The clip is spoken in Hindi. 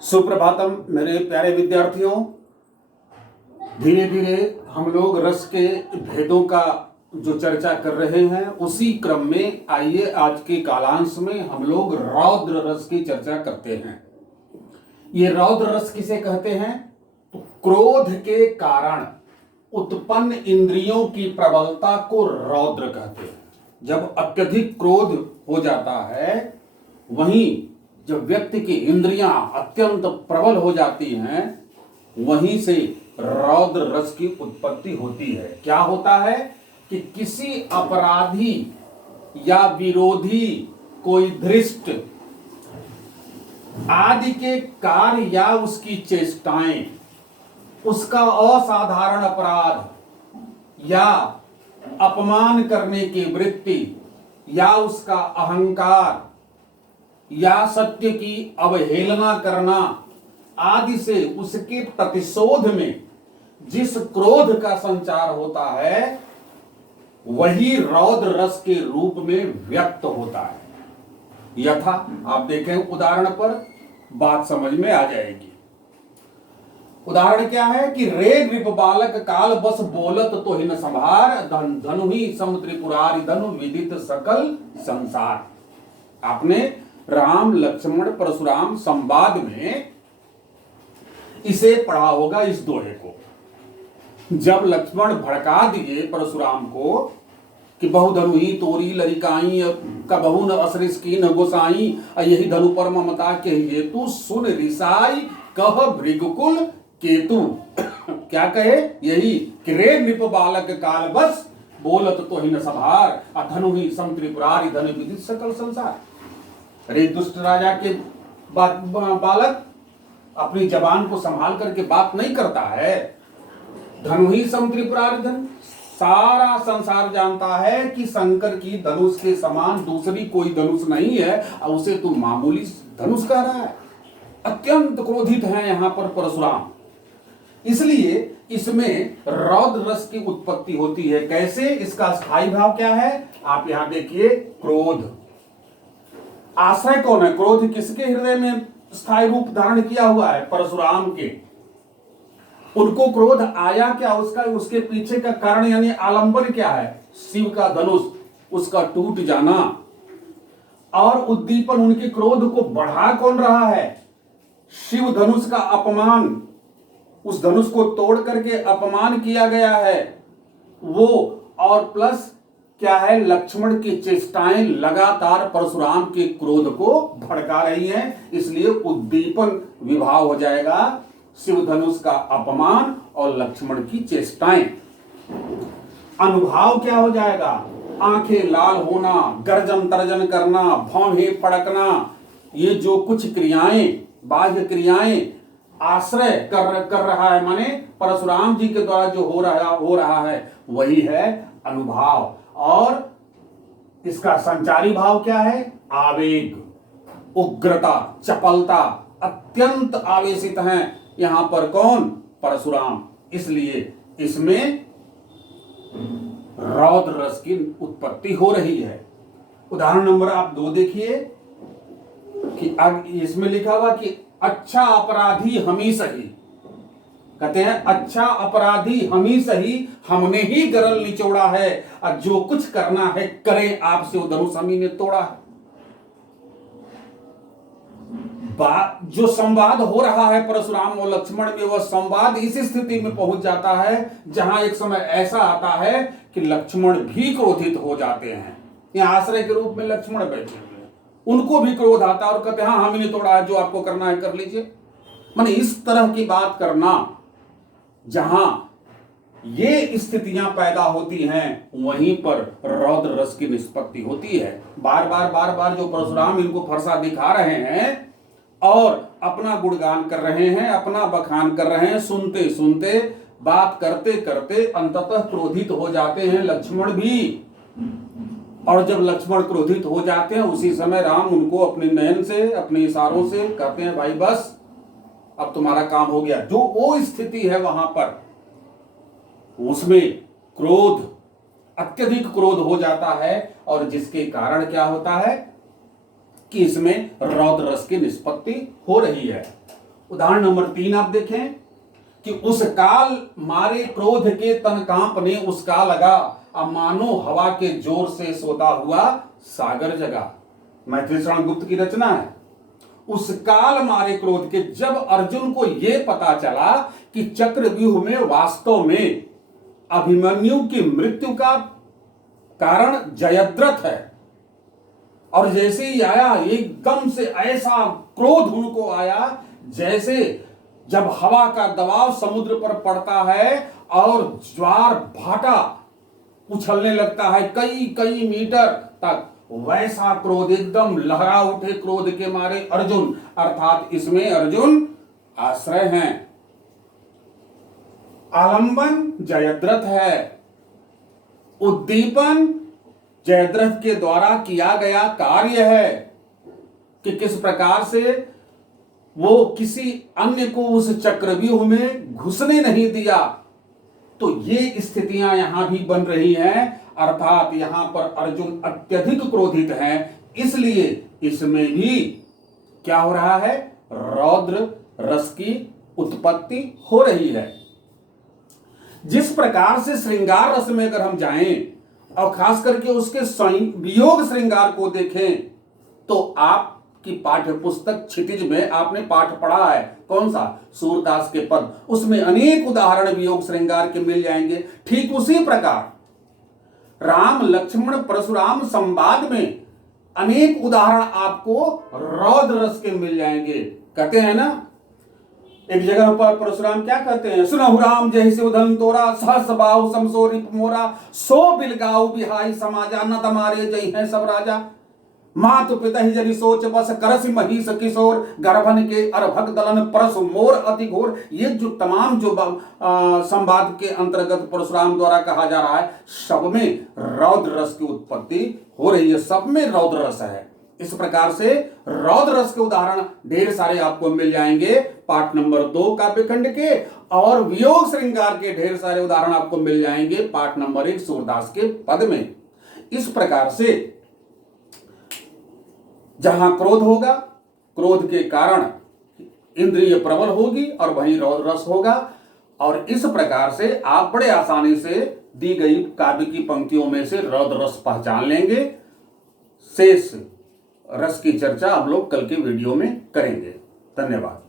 सुप्रभातम मेरे प्यारे विद्यार्थियों। धीरे धीरे हम लोग रस के भेदों का जो चर्चा कर रहे हैं, उसी क्रम में आइए आज के कालांश में हम लोग रौद्र रस की चर्चा करते हैं। ये रौद्र रस किसे कहते हैं? तो क्रोध के कारण उत्पन्न इंद्रियों की प्रबलता को रौद्र कहते हैं। जब अत्यधिक क्रोध हो जाता है, वहीं जब व्यक्ति की इंद्रियां अत्यंत प्रबल हो जाती हैं, वहीं से रौद्र रस की उत्पत्ति होती है। क्या होता है कि किसी अपराधी या विरोधी, कोई धृष्ट आदि के कार्य या उसकी चेष्टाएं, उसका असाधारण अपराध या अपमान करने की वृत्ति या उसका अहंकार या सत्य की अवहेलना करना आदि से उसके प्रतिशोध में जिस क्रोध का संचार होता है, वही रौद्र रस के रूप में व्यक्त होता है। यथा आप देखें, उदाहरण पर बात समझ में आ जाएगी। उदाहरण क्या है कि रे नृप बालक काल बस बोलत तो हिन संभार, धनु ही सम त्रिपुरारि धनु विदित सकल संसार। आपने राम लक्ष्मण परशुराम संवाद में इसे पढ़ा होगा, इस दोहे को। जब लक्ष्मण भड़का दिए परशुराम को कि बहुधनु ही तोरी लरिकाई कबहु न असरिस की न गोसाई, यही धनु पर ममता के हेतु सुन रिसाई कह भृगुकुल केतु। क्या कहे? यही कि रे नृप बालक काल बस बोलत तो ही न संभार, धनु ही सम त्रिपुरारि धनु विदित सकल संसार। अरे दुष्ट राजा के बालक अपनी जबान को संभाल करके बात नहीं करता है। धनु ही सम त्रिपुरारि धनु, सारा संसार जानता है कि शंकर की धनुष के समान दूसरी कोई धनुष नहीं है, और उसे तू मामूली धनुष कह रहा है। अत्यंत क्रोधित है यहां पर परशुराम। इसलिए इसमें रौद्र रस की उत्पत्ति होती है। कैसे? इसका स्थायी भाव क्या है? आप यहां देखिए, क्रोध। आश्रय कौन है? क्रोध किसके हृदय में स्थायी रूप धारण किया हुआ है? परशुराम के। उनको क्रोध आया क्या? उसके पीछे का कारण यानी आलंबन क्या है? शिव का धनुष, उसका टूट जाना। और उद्दीपन, उनके क्रोध को बढ़ा कौन रहा है? शिव धनुष का अपमान, उस धनुष को तोड़ करके अपमान किया गया है वो। और प्लस क्या है? लक्ष्मण की चेष्टाएं लगातार परशुराम के क्रोध को भड़का रही हैं। इसलिए उद्दीपन विभाव हो जाएगा, शिव धनुष का अपमान और लक्ष्मण की चेष्टाएं। अनुभाव क्या हो जाएगा? आंखें लाल होना, गर्जन तर्जन करना, भौहें फड़कना। ये जो कुछ क्रियाएं, बाह्य क्रियाएं आश्रय कर रहा है, माने परशुराम जी के द्वारा जो हो रहा है, वही है अनुभाव। और इसका संचारी भाव क्या है? आवेग, उग्रता, चपलता। अत्यंत आवेशित हैं यहां पर कौन? परशुराम। इसलिए इसमें रौद्र रस की उत्पत्ति हो रही है। उदाहरण नंबर आप 2 देखिए कि इसमें लिखा हुआ कि अच्छा अपराधी हमी सही। कहते हैं अच्छा अपराधी हमी सही, हमने ही गरल निचोड़ा है, और जो कुछ करना है करें आपसे, वो धनुष हमी ने तोड़ा है। जो संवाद हो रहा है परशुराम और लक्ष्मण में, वह संवाद इस स्थिति में पहुंच जाता है जहां एक समय ऐसा आता है कि लक्ष्मण भी क्रोधित हो जाते हैं। यहाँ आश्रय के रूप में लक्ष्मण बैठे हुए हैं, उनको भी क्रोध आता है और कहते हैं हाँ, हमने तोड़ा है, जो आपको करना है कर लीजिए। माने इस तरह की बात करना, जहां ये स्थितियां पैदा होती हैं, वहीं पर रौद्र रस की निष्पत्ति होती है। बार बार जो परशुराम इनको फरसा दिखा रहे हैं और अपना गुणगान कर रहे हैं, अपना बखान कर रहे हैं, सुनते सुनते, बात करते करते अंततः क्रोधित हो जाते हैं लक्ष्मण भी। और जब लक्ष्मण क्रोधित हो जाते हैं, उसी समय राम उनको अपने नयन से, अपने इशारों से कहते हैं भाई बस, अब तुम्हारा काम हो गया। जो वो स्थिति है वहां पर, उसमें क्रोध, अत्यधिक क्रोध हो जाता है, और जिसके कारण क्या होता है कि इसमें रौद्र रस की निष्पत्ति हो रही है। उदाहरण नंबर 3 आप देखें कि उस काल मारे क्रोध के तन कांपने, उसका लगा अब मानो हवा के जोर से सोता हुआ सागर जगा। मैथिली शरण गुप्त की रचना है। उस काल मारे क्रोध के, जब अर्जुन को यह पता चला कि चक्रव्यूह में वास्तव में अभिमन्यु की मृत्यु का कारण जयद्रथ है, और जैसे ही आया एकदम से ऐसा क्रोध उनको आया जैसे जब हवा का दबाव समुद्र पर पड़ता है और ज्वार भाटा उछलने लगता है कई कई मीटर तक, वैसा क्रोध, एकदम लहरा उठे क्रोध के मारे अर्जुन, अर्थात इसमें अर्जुन आश्रय हैं। आलंबन जयद्रथ है, उद्दीपन जयद्रथ के द्वारा किया गया कार्य है कि किस प्रकार से वो किसी अन्य को उस चक्रव्यूह में घुसने नहीं दिया। तो ये स्थितियां यहां भी बन रही हैं, अर्थात यहां पर अर्जुन अत्यधिक क्रोधित हैं, इसलिए इसमें भी क्या हो रहा है, रौद्र रस की उत्पत्ति हो रही है। जिस प्रकार से श्रृंगार रस में अगर हम जाएं और खास करके उसके वियोग श्रृंगार को देखें, तो आपकी पाठ्य पुस्तक क्षितिज में आपने पाठ पढ़ा है, कौन सा, सूरदास के पद, उसमें अनेक उदाहरण वियोग श्रृंगार के मिल जाएंगे। ठीक उसी प्रकार राम लक्ष्मण परशुराम संवाद में अनेक उदाहरण आपको रौद्र रस के मिल जाएंगे। कहते हैं ना, एक जगह पर परशुराम क्या कहते हैं, सुनहु राम जय से उधन तोरा, सहस बाहु समसो रिप मोरा, सो बिलगाऊ बिहाई समाजा, न तमारे जय हैं सब राजा। मातु पिता ही जनि सोच बस, करसि महिष किशोर, गर्भन के अरभक दलन, परस मोर अति घोर। ये जो तमाम जो संवाद के अंतर्गत परशुराम द्वारा कहा जा रहा है, सब में रौद्र रस की उत्पत्ति हो रही है, सब में रौद्र रस है। इस प्रकार से रौद्र रस के उदाहरण ढेर सारे आपको मिल जाएंगे पाठ नंबर 2 काव्यखंड के, और वियोग श्रृंगार के ढेर सारे उदाहरण आपको मिल जाएंगे पाठ नंबर 1 सूरदास के पद में। इस प्रकार से जहां क्रोध होगा, क्रोध के कारण इंद्रिय प्रबल होगी और वहीं रौद्र रस होगा, और इस प्रकार से आप बड़े आसानी से दी गई काव्य की पंक्तियों में से रौद्र रस पहचान लेंगे। शेष रस की चर्चा हम लोग कल के वीडियो में करेंगे। धन्यवाद।